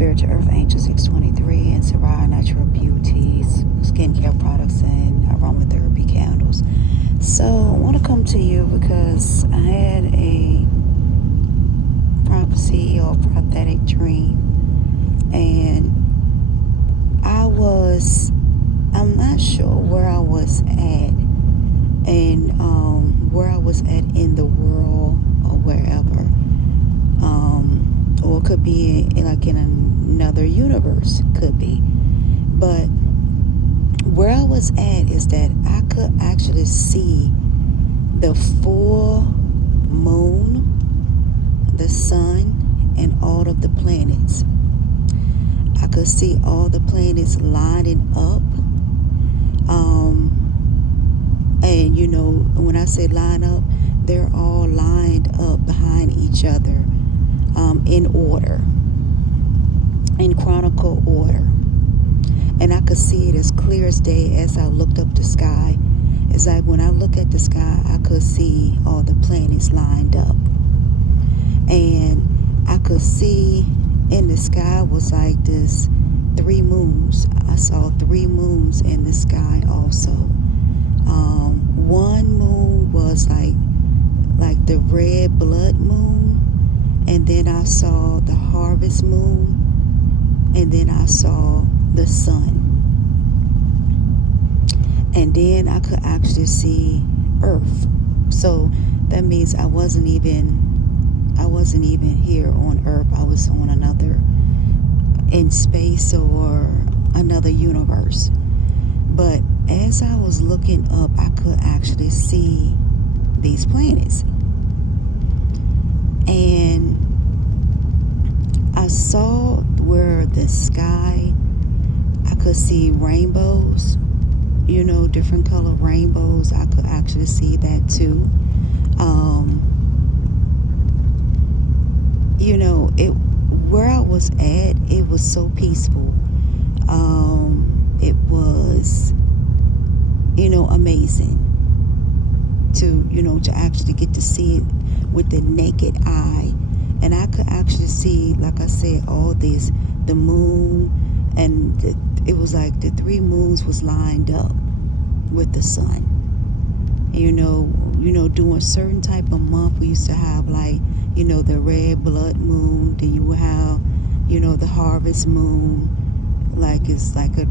Spirit to Earth Angel 623 and Sarai Natural Beauty skincare products and aromatherapy candles. So I want to come to you because I had a prophecy or prophetic dream, and I'm not sure where I was at, and where I was at in the world or wherever, or it could be like in another universe, could be. But where I was at is that I could actually see the full moon, the sun, and all of the planets. I could see all the planets lining up. And you know, when I say line up, they're all lined up behind each other, in order, in chronicle order. And I could see it as clear as day as I looked up the sky. It's like when I look at the sky, I could see all the planets lined up. And I could see in the sky was like this 3 moons. I saw 3 moons in the sky also. One moon was like the red blood moon, and then I saw the harvest moon, and then I saw the sun, and then I could actually see Earth. So that means I wasn't even here on Earth. I was on another, in space or another universe. But as I was looking up, I could actually see these planets, and I saw where the sky, I could see rainbows, you know, different color rainbows. I could actually see that too. You know, where I was at, it was so peaceful. It was, you know, amazing to, you know, to actually get to see it with the naked eye. And I could actually see, like I said, all this, the moon, and it was like the 3 moons was lined up with the sun. You know, during a certain type of month, we used to have, like, you know, the red blood moon. Then you would have, you know, the harvest moon, like it's like a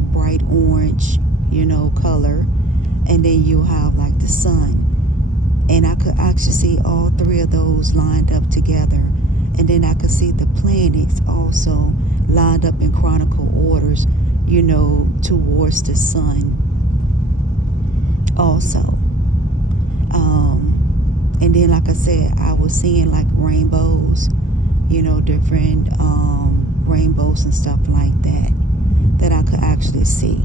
bright orange, you know, color. And then you have like the sun. And I could actually see all 3 of those lined up together. And then I could see the planets also lined up in chronicle orders, you know, towards the sun also. And then, like I said, I was seeing like rainbows, you know, different rainbows and stuff like that I could actually see.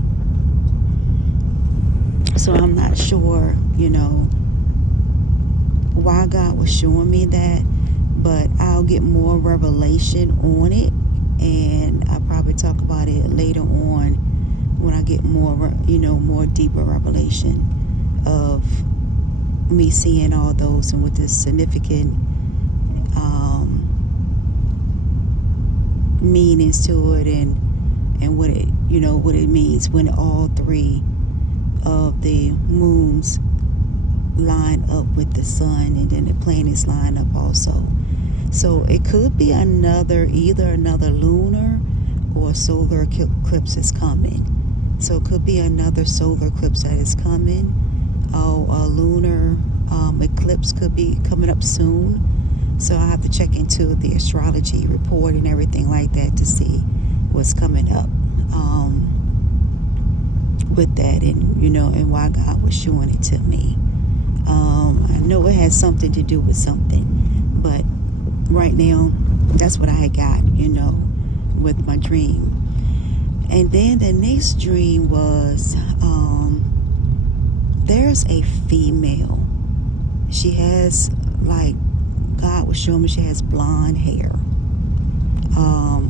So I'm not sure, you know, why God was showing me that, but I'll get more revelation on it, and I'll probably talk about it later on when I get more, you know, more deeper revelation of me seeing all those and with this significant meanings to it, and what it, you know, what it means when all 3 of the moons line up with the sun, and then the planets line up also. So it could be either another lunar or solar eclipse is coming. So it could be another solar eclipse that is coming. Oh, a lunar eclipse could be coming up soon. So I have to check into the astrology report and everything like that to see what's coming up with that, and you know, and why God was showing it to me. I know it has something to do with something, but right now that's what I had got, you know, with my dream. And then the next dream was there's a female. She has, like, God was showing me she has blonde hair,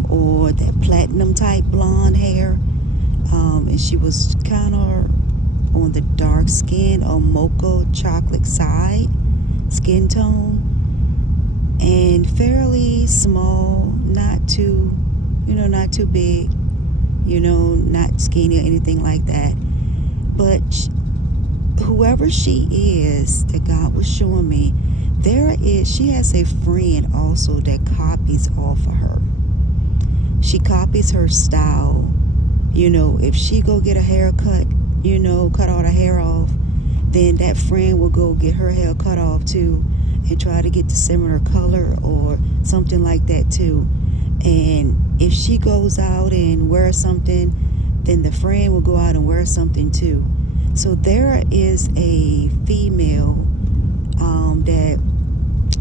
or that platinum type blonde hair, and she was kind of on the dark skin or mocha chocolate side skin tone, and fairly small, not too not too big, not skinny or anything like that. But whoever she is that God was showing me, she has a friend also that copies off of her. She copies her style. If she go get a haircut, cut all the hair off, then that friend will go get her hair cut off too and try to get the similar color or something like that too. And if she goes out and wears something, then the friend will go out and wear something too. So there is a female that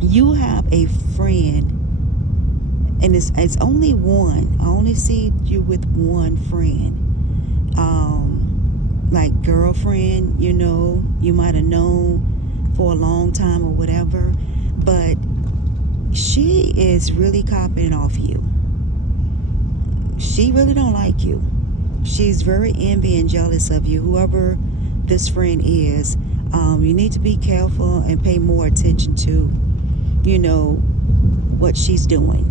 you have a friend, and it's only one. I only see you with one friend. Like girlfriend, you might have known for a long time or whatever, but she is really copying off you. She really don't like you. She's very envy and jealous of you, whoever this friend is. You need to be careful and pay more attention to, what she's doing.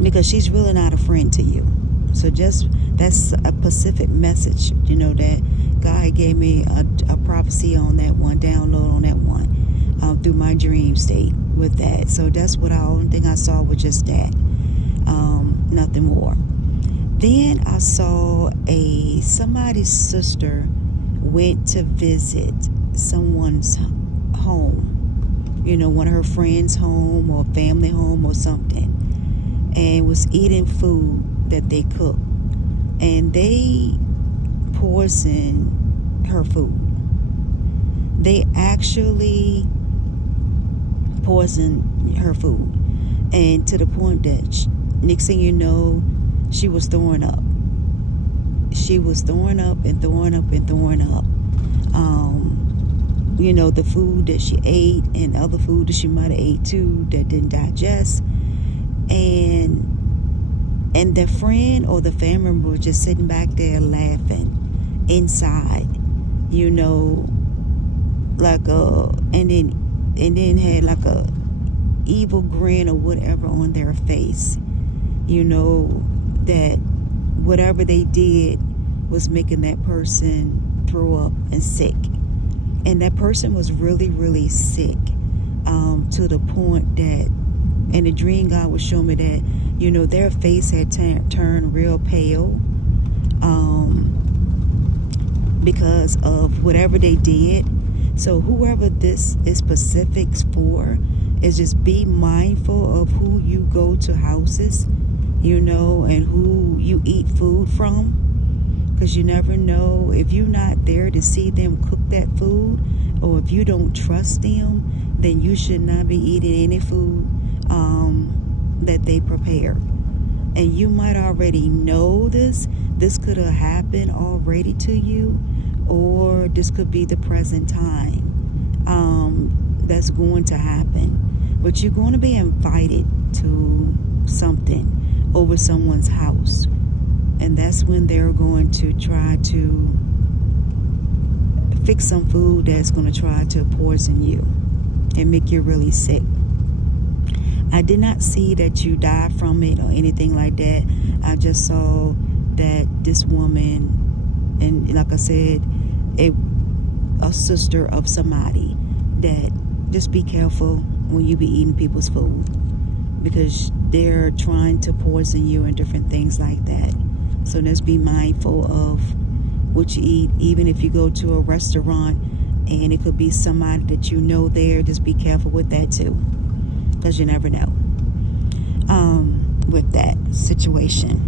Because she's really not a friend to you. So that's a specific message, that God gave me a prophecy on that one, download on that one, through my dream state with that. So that's what only thing I saw was just that, nothing more. Then I saw somebody's sister went to visit someone's home, one of her friends' home or family home or something, and was eating food that they cooked, and they poisoned her food. They actually poisoned her food, and to the point that next thing you know, she was throwing up. She was throwing up and throwing up and throwing up. The food that she ate and other food that she might have ate too that didn't digest. And the friend or the family member was just sitting back there laughing inside, like and then had like a evil grin or whatever on their face, that whatever they did was making that person throw up and sick. And that person was really, really sick, to the point that, in the dream, God was showing me that, their face had turned real pale, because of whatever they did. So whoever this is specifics for, is just be mindful of who you go to houses, and who you eat food from. Because you never know, if you're not there to see them cook that food, or if you don't trust them, then you should not be eating any food that they prepare. And you might already know this. This could have happened already to you, or this could be the present time that's going to happen. But you're going to be invited to something over someone's house. And that's when they're going to try to fix some food that's going to try to poison you and make you really sick. I did not see that you died from it or anything like that. I just saw that this woman, and like I said, a sister of somebody, that just be careful when you be eating people's food, because they're trying to poison you and different things like that. So just be mindful of what you eat. Even if you go to a restaurant and it could be somebody that you know there, just be careful with that too, because you never know with that situation.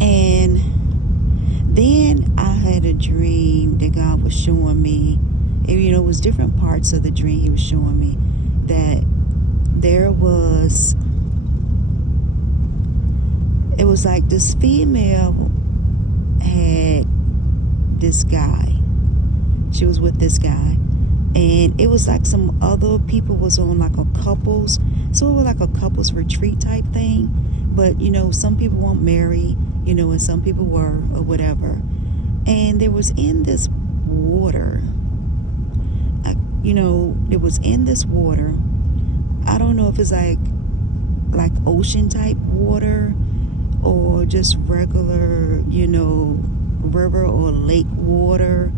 And then I had a dream that God was showing me, and it was different parts of the dream He was showing me, that it was like this female had this guy. She was with this guy. And it was like some other people was on like a couples. So it was like a couples retreat type thing. But, some people weren't married, and some people were or whatever. And there was in this water, it was in this water I don't know if it's like ocean type water or just regular, river or lake water,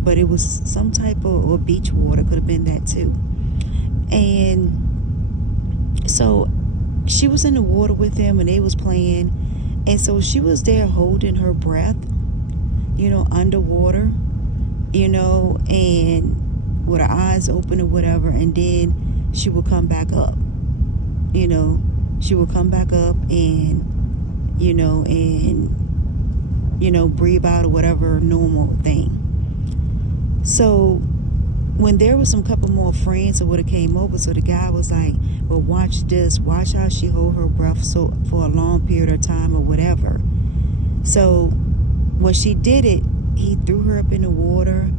but it was some type of, or beach water, could have been that too. And so she was in the water with him and they was playing, and so she was there holding her breath, underwater, and with her eyes open or whatever, and then she would come back up, she would come back up and breathe out or whatever normal thing. So when there was some couple more friends that would have came over, so the guy was like, well, watch this, watch how she hold her breath so for a long period of time or whatever. So when she did it, he threw her up in the water,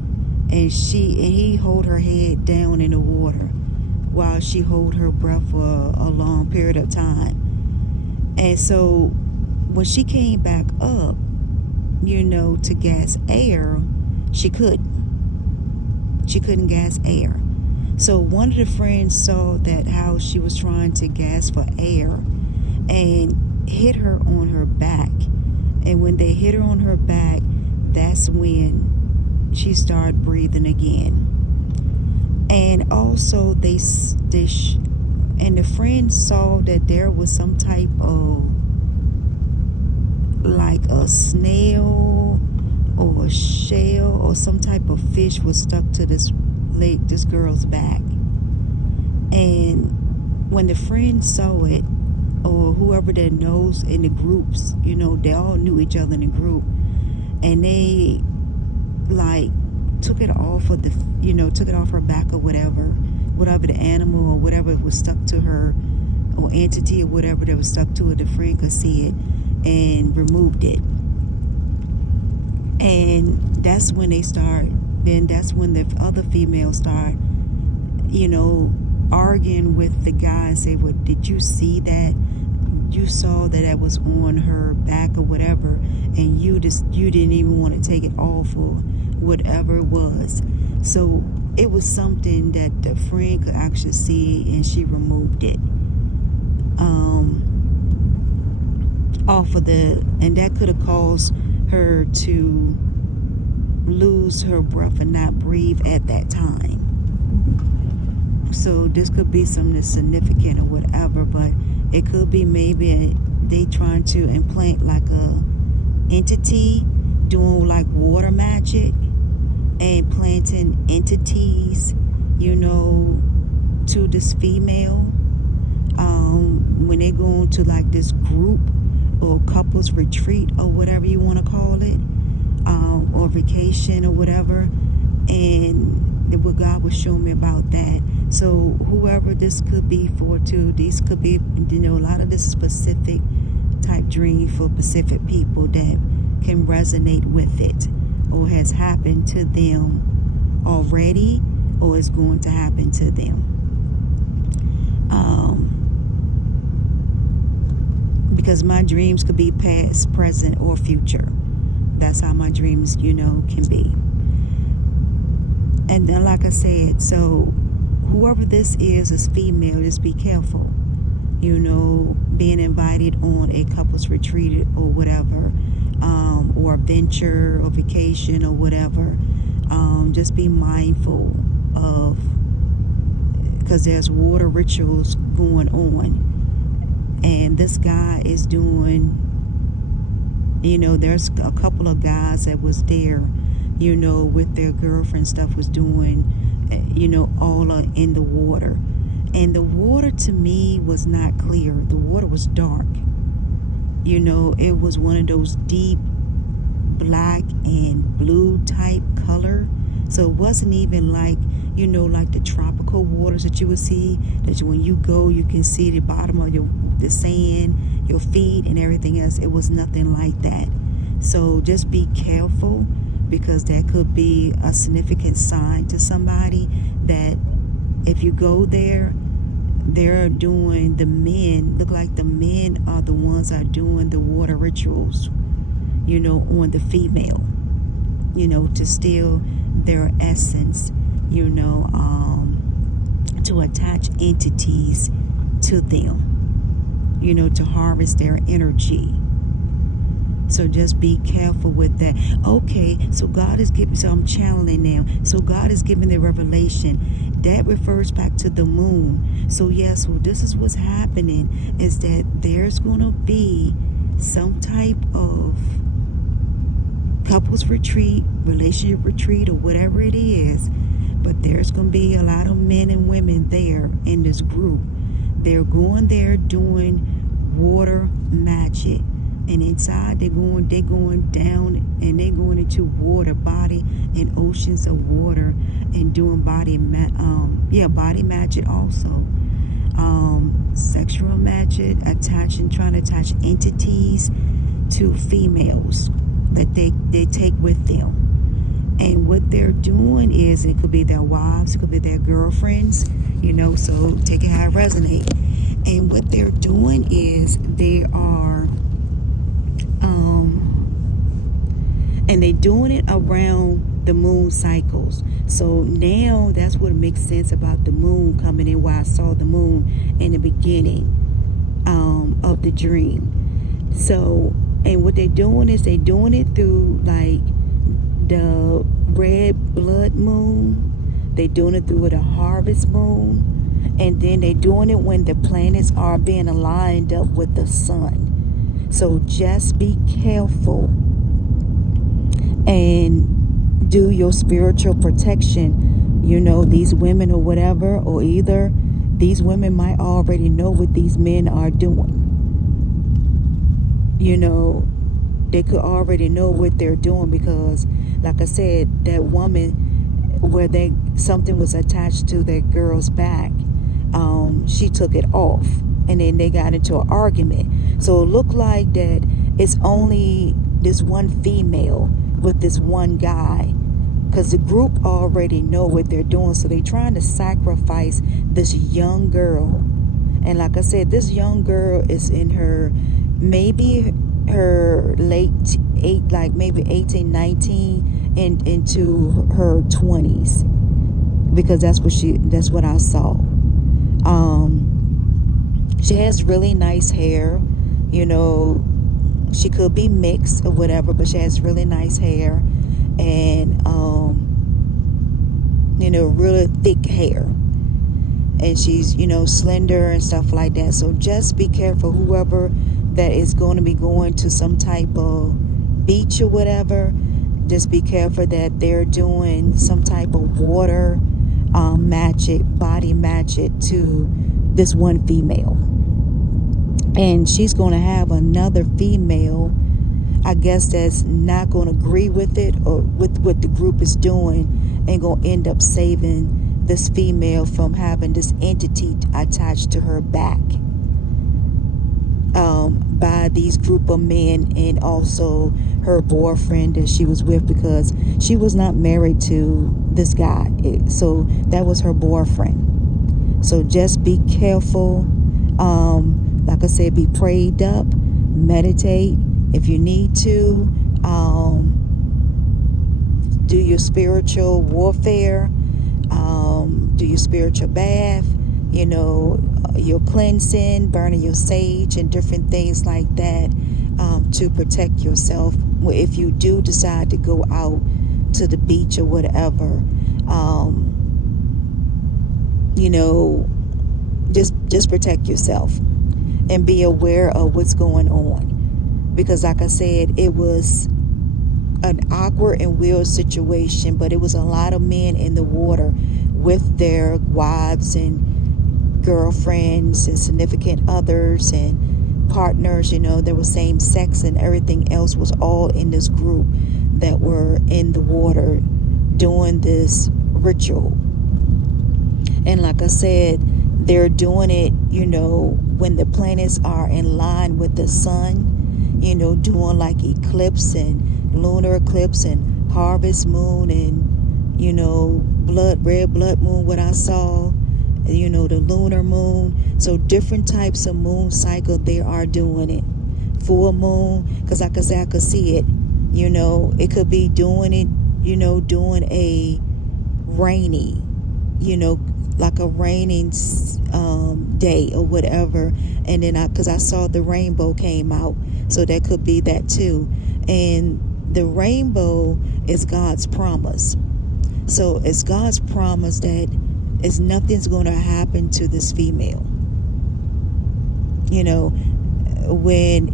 and he hold her head down in the water while she hold her breath for a long period of time. And so when she came back up, to gas air, she couldn't gas air. So one of the friends saw that how she was trying to gas for air and hit her on her back. And when they hit her on her back, that's when she started breathing again. And also and the friend saw that there was some type of like a snail or a shell or some type of fish was stuck to this girl's back. And when the friend saw it, or whoever that knows in the groups, they all knew each other in the group, and they like took it off of took it off her back or whatever the animal or whatever was stuck to her, or entity or whatever that was stuck to it, the friend could see it and removed it. And that's when they that's when the other females start, arguing with the guy and say, well, did you see that? You saw that was on her back or whatever, and you didn't even want to take it off or whatever it was. So it was something that the friend could actually see, and she removed it off of and that could have caused her to lose her breath and not breathe at that time. So this could be something significant or whatever, but it could be maybe they trying to implant like a entity doing like water magic and planting entities, to this female. When they go into like this group or couples retreat or whatever you want to call it, or vacation or whatever, and what God was showing me about that. So whoever this could be for too, these could be, a lot of this is specific type dream for specific people that can resonate with it, or has happened to them already, or is going to happen to them. Because my dreams could be past, present, or future. That's how my dreams, can be. And then, like I said, so whoever this is female, just be careful. Being invited on a couples retreat or whatever, or a venture or vacation or whatever. Just be mindful of, because there's water rituals going on. And this guy is doing, there's a couple of guys that was there, with their girlfriend stuff, was doing, all in the water. And the water to me was not clear. The water was dark. It was one of those deep black and blue type color. So it wasn't even like, like the tropical waters that you would see, that when you go, you can see the bottom of the sand, your feet and everything else. It was nothing like that. So just be careful, because that could be a significant sign to somebody that if you go there, they're doing, look like the men are the ones that are doing the water rituals, on the female, to steal their essence, to attach entities to them, to harvest their energy. So just be careful with that. Okay, so God is giving, so I'm channeling now. So God is giving the revelation. That refers back to the moon. So yes, well, this is what's happening, is that there's going to be some type of couples retreat, relationship retreat, or whatever it is. But there's going to be a lot of men and women there in this group. They're going there doing water magic. And inside they're going down, and they're going into water, body and oceans of water, and doing body magic also. Sexual magic, trying to attach entities to females that they take with them. And what they're doing is, it could be their wives, it could be their girlfriends, so take it how it resonates. And what they're doing is they are and they're doing it around the moon cycles. So now that's what makes sense about the moon coming in, why I saw the moon in the beginning of the dream. So, and what they're doing is they're doing it through like the red blood moon. They're doing it through the harvest moon. And then they're doing it when the planets are being aligned up with the sun. So just be careful and do your spiritual protection. These women or whatever, or either these women might already know what these men are doing. They could already know what they're doing, because like I said, that woman where something was attached to that girl's back, she took it off, and then they got into an argument. So it looked like that it's only this one female with this one guy, because the group already know what they're doing. So they're trying to sacrifice this young girl. And like I said, this young girl is in her, maybe her late maybe 18, 19, and into her 20s, because that's what I saw. She has really nice hair. She could be mixed or whatever, but she has really nice hair, and really thick hair, and she's slender and stuff like that. So just be careful, whoever that is going to be going to some type of beach or whatever. Just be careful that they're doing some type of water magic, body magic to this one female. And she's going to have another female, I guess, that's not going to agree with it or with what the group is doing, and going to end up saving this female from having this entity attached to her back by these group of men, and also her boyfriend that she was with, because she was not married to this guy. So that was her boyfriend. So just be careful. Like I said, be prayed up, meditate if you need to, do your spiritual warfare, do your spiritual bath, your cleansing, burning your sage, and different things like that, to protect yourself if you do decide to go out to the beach or whatever. Just protect yourself and be aware of what's going on, because like I said, it was an awkward and weird situation, but it was a lot of men in the water with their wives and girlfriends and significant others and partners. There was same sex, and everything else was all in this group that were in the water doing this ritual. And like I said, they're doing it, when the planets are in line with the sun, doing like eclipse and lunar eclipse and harvest moon and, red blood moon, what I saw, the lunar moon. So different types of moon cycle, they are doing it. Full moon, because like I said, I could see it, it could be doing it, doing a rainy, like a raining day or whatever. And then because I saw the rainbow came out, so that could be that too. And the rainbow is God's promise. So it's God's promise that nothing's going to happen to this female. You know,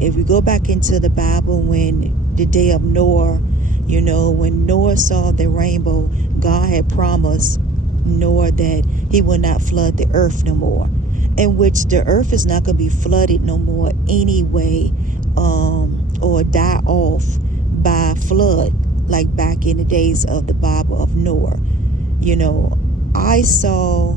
if we go back into the Bible, when the day of Noah, you know, when Noah saw the rainbow, God had promised Noah that he will not flood the earth no more, in which the earth is not going to be flooded no more anyway, or die off by flood like back in the days of the Bible of Noah. You know, I saw,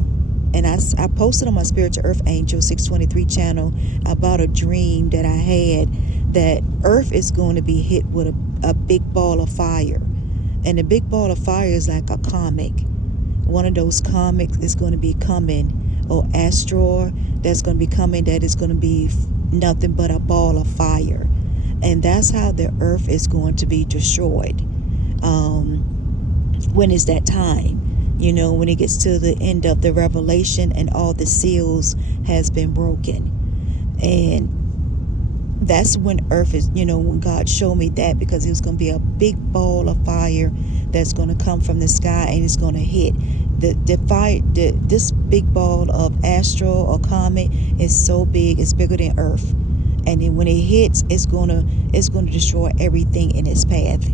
and I posted on my Spiritual Earth Angel 623 channel about a dream that I had, that earth is going to be hit with a big ball of fire. And the big ball of fire is like a comet. One of those comets is going to be coming, or asteroid that's going to be coming, that is going to be nothing but a ball of fire. And that's how the earth is going to be destroyed. When is that time? You know, when it gets to the end of the revelation and all the seals has been broken. And that's when earth is, you know, when God showed me that, because it was going to be a big ball of fire that's going to come from the sky, and it's going to hit the fire. This big ball of asteroid or comet is so big, it's bigger than earth. And then when it hits, it's going to destroy everything in its path.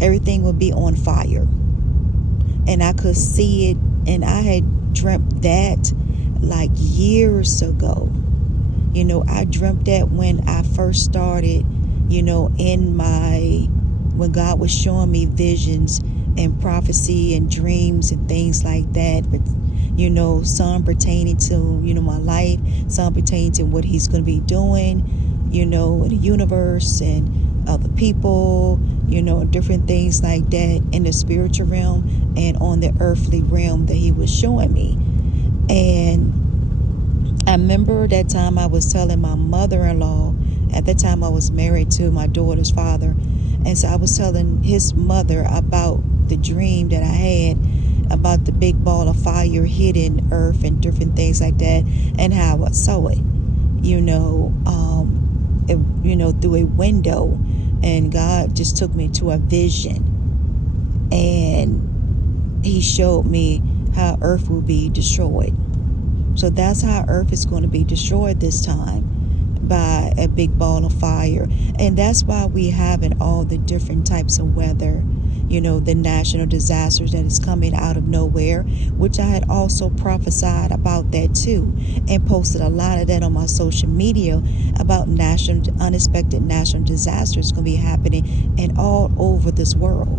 Everything will be on fire. And I could see it, and I had dreamt that like years ago. You know, I dreamt that when I first started, you know, when God was showing me visions and prophecy and dreams and things like that. But, you know, some pertaining to, you know, my life, some pertaining to what he's going to be doing, you know, in the universe and other people, you know, different things like that in the spiritual realm and on the earthly realm that he was showing me. And I remember that time I was telling my mother-in-law, at that time I was married to my daughter's father, and so I was telling his mother about the dream that I had about the big ball of fire hitting earth and different things like that, and how I saw it, you know, through a window. And God just took me to a vision, and he showed me how earth will be destroyed. So that's how earth is going to be destroyed this time, by a big ball of fire. And that's why we having all the different types of weather, you know, the national disasters that is coming out of nowhere, which I had also prophesied about that too, and posted a lot of that on my social media about unexpected national disasters going to be happening and all over this world,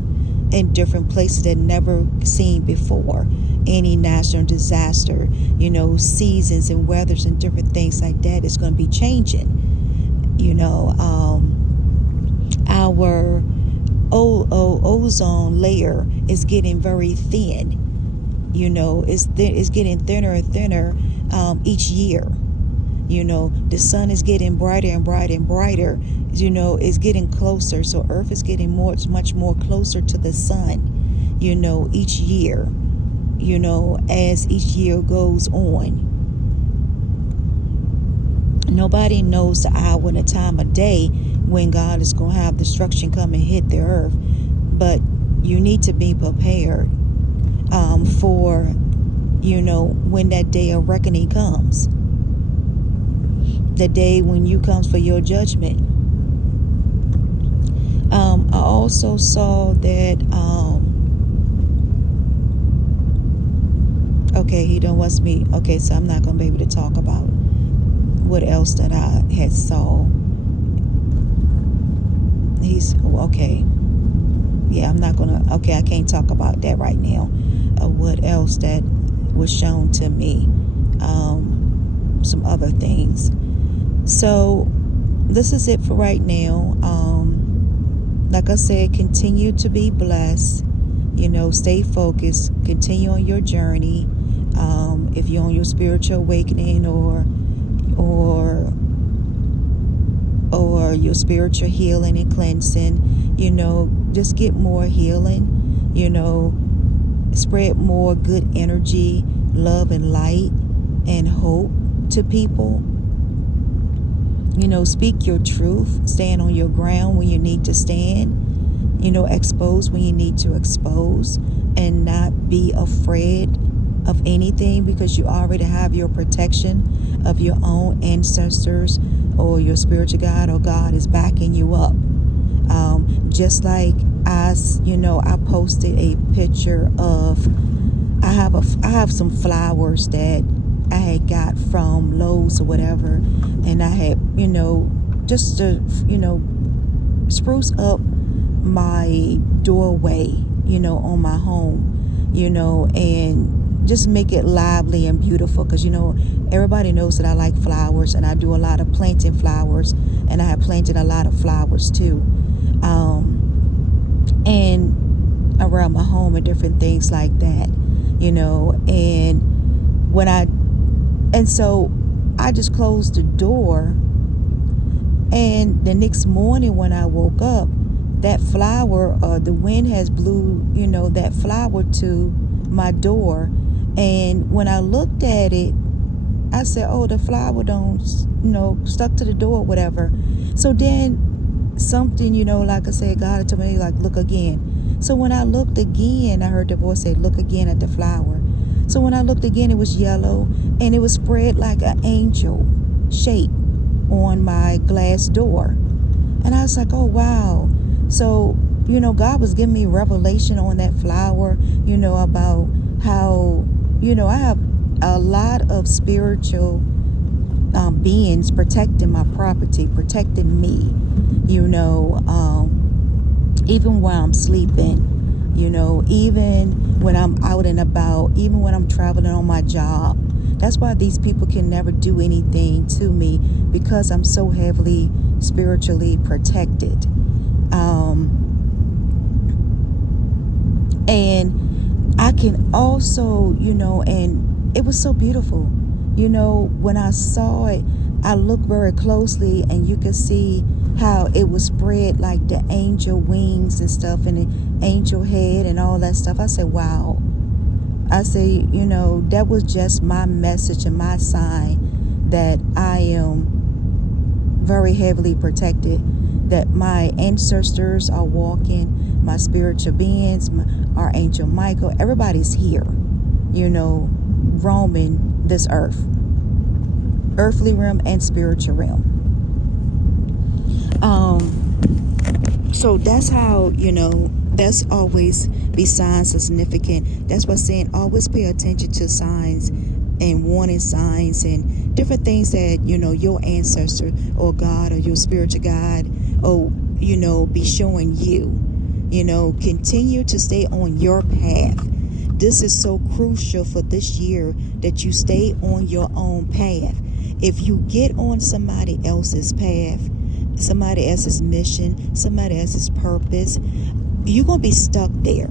in different places that never seen before. Any national disaster, you know, seasons and weathers and different things like that is going to be changing. You know, our ozone layer is getting very thin. You know, it's getting thinner and thinner each year. You know, the sun is getting brighter and brighter and brighter. You know, it's getting closer. So Earth is getting much more closer to the sun, you know, each year, you know, as each year goes on. Nobody knows the hour and the time of day when God is going to have destruction come and hit the earth. But you need to be prepared for, you know, when that day of reckoning comes. The day when you comes for your judgment. I also saw that, okay, he done wants me. Okay, so I'm not going to be able to talk about what else that I had saw. He's, okay. Yeah, I'm not going to, okay, I can't talk about that right now. What else that was shown to me. Some other things. So this is it for right now. Like I said, continue to be blessed. You know, stay focused. Continue on your journey. If you're on your spiritual awakening or your spiritual healing and cleansing, you know, just get more healing. You know, spread more good energy, love and light and hope to people. Speak your truth, stand on your ground when you need to stand, expose when you need to expose, and not be afraid of anything, because you already have your protection of your own ancestors, or your spiritual guide or God is backing you up. Just like I posted a picture of, I have some flowers that I had got from Lowe's or whatever, and I had, just to, spruce up my doorway, on my home, and just make it lively and beautiful, because, everybody knows that I like flowers, and I do a lot of planting flowers, and I have planted a lot of flowers too, and around my home and different things like that, and so I just closed the door, and the next morning when I woke up, that flower, the wind has blew, that flower to my door, and when I looked at it, I said, oh, the flower don't, stuck to the door or whatever. So then something, like I said, God told me, like, look again. So when I looked again, I heard the voice say, look again at the flower. So when I looked again, it was yellow, and it was spread like an angel shape on my glass door. And I was like, oh, wow. So, God was giving me revelation on that flower, about how, I have a lot of spiritual beings protecting my property, protecting me, even while I'm sleeping, even when I'm out and about, even when I'm traveling on my job. That's why these people can never do anything to me, because I'm so heavily spiritually protected. And I can also, and it was so beautiful. When I saw it, I looked very closely, and you could see how it was spread like the angel wings and stuff, and the angel head and all that stuff. I said, wow. I say, that was just my message and my sign that I am very heavily protected, that my ancestors are walking, my spiritual beings, our angel Michael, everybody's here, roaming this earth, earthly realm and spiritual realm. So that's how, that's always be signs are significant. That's why saying always pay attention to signs and warning signs and different things that, your ancestor or God or your spiritual guide or, be showing you. Continue to stay on your path. This is so crucial for this year, that you stay on your own path. If you get on somebody else's path, somebody else's mission, somebody else's purpose, you're going to be stuck there.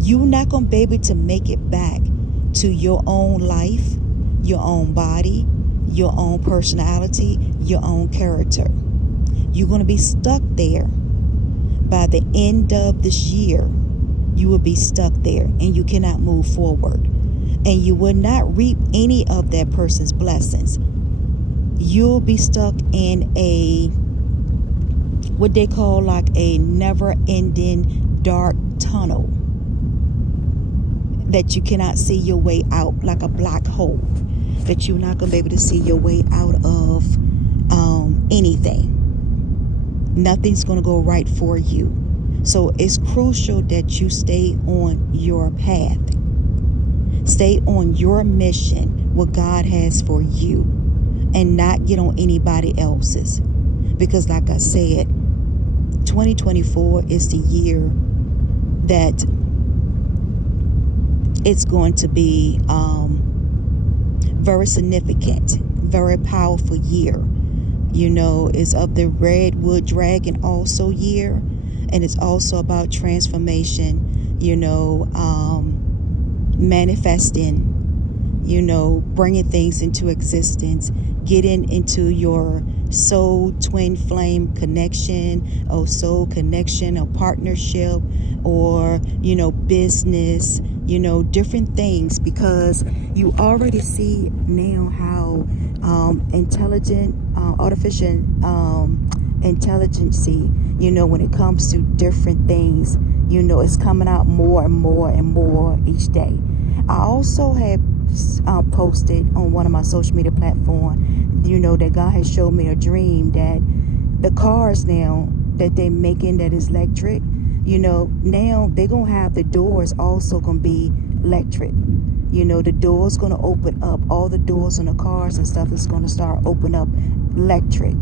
You're not going to be able to make it back to your own life, your own body, your own personality, your own character. You're going to be stuck there. By the end of this year, you will be stuck there, and you cannot move forward. And you will not reap any of that person's blessings. You'll be stuck in what they call like a never-ending dark tunnel that you cannot see your way out, like a black hole, that you're not going to be able to see your way out of anything. Nothing's going to go right for you. So it's crucial that you stay on your path. Stay on your mission, what God has for you, and not get on anybody else's. Because like I said, 2024 is the year that it's going to be very significant, very powerful year. It's of the Redwood Dragon also year, and it's also about transformation, manifesting, bringing things into existence, getting into your soul twin flame connection, or soul connection, or partnership, or business, different things, because you already see now how artificial intelligence, when it comes to different things, it's coming out more and more and more each day. I also have posted on one of my social media platforms, that God has showed me a dream that the cars now that they're making that is electric, now they're going to have the doors also going to be electric. The doors going to open up. All the doors on the cars and stuff is going to start open up electric.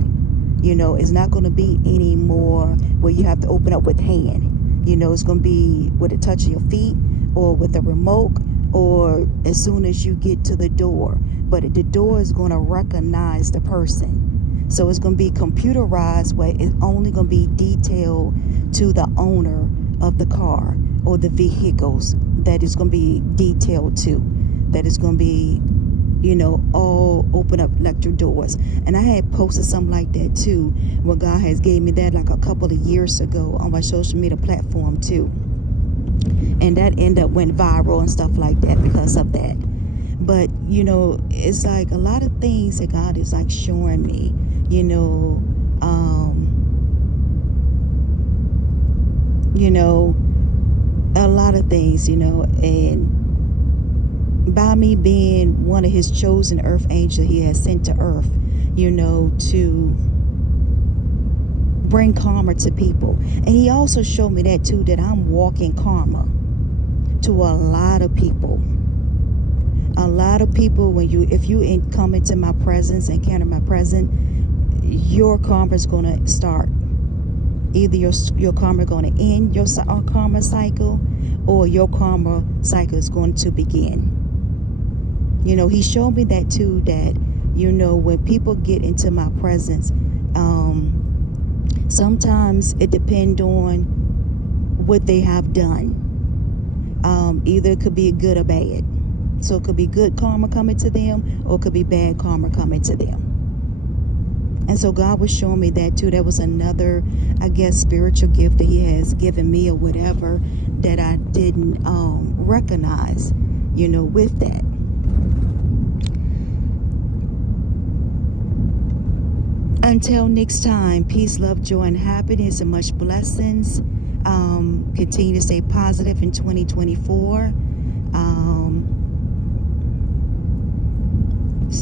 It's not going to be any more where you have to open up with hand. It's going to be with a touch of your feet, or with a remote, or as soon as you get to the door. But the door is going to recognize the person. So it's going to be computerized, where it's only going to be detailed to the owner of the car or the vehicles that is going to be detailed to. That is going to be, all open up electric doors. And I had posted something like that too, when God has gave me that like a couple of years ago on my social media platform too. And that ended up went viral and stuff like that because of that. But, it's like a lot of things that God is like showing me, a lot of things, and by me being one of his chosen earth angel he has sent to earth, to bring karma to people. And he also showed me that too, that I'm walking karma to a lot of people. A lot of people, if you come into my presence, encounter my presence, your karma is going to start. Either your karma going to end your karma cycle, or your karma cycle is going to begin. He showed me that too, that, when people get into my presence, sometimes it depends on what they have done. Either it could be good or bad. So it could be good karma coming to them, or it could be bad karma coming to them. And so God was showing me that too. That was another, I guess, spiritual gift that he has given me, or whatever, that I didn't recognize, with that. Until next time, peace, love, joy, and happiness, and much blessings. Continue to stay positive in 2024.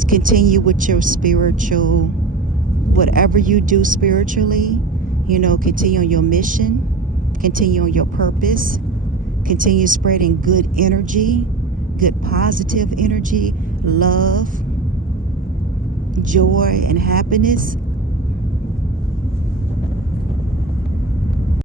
Continue with your spiritual, whatever you do spiritually, continue on your mission, continue on your purpose, continue spreading good energy, good positive energy, love, joy, and happiness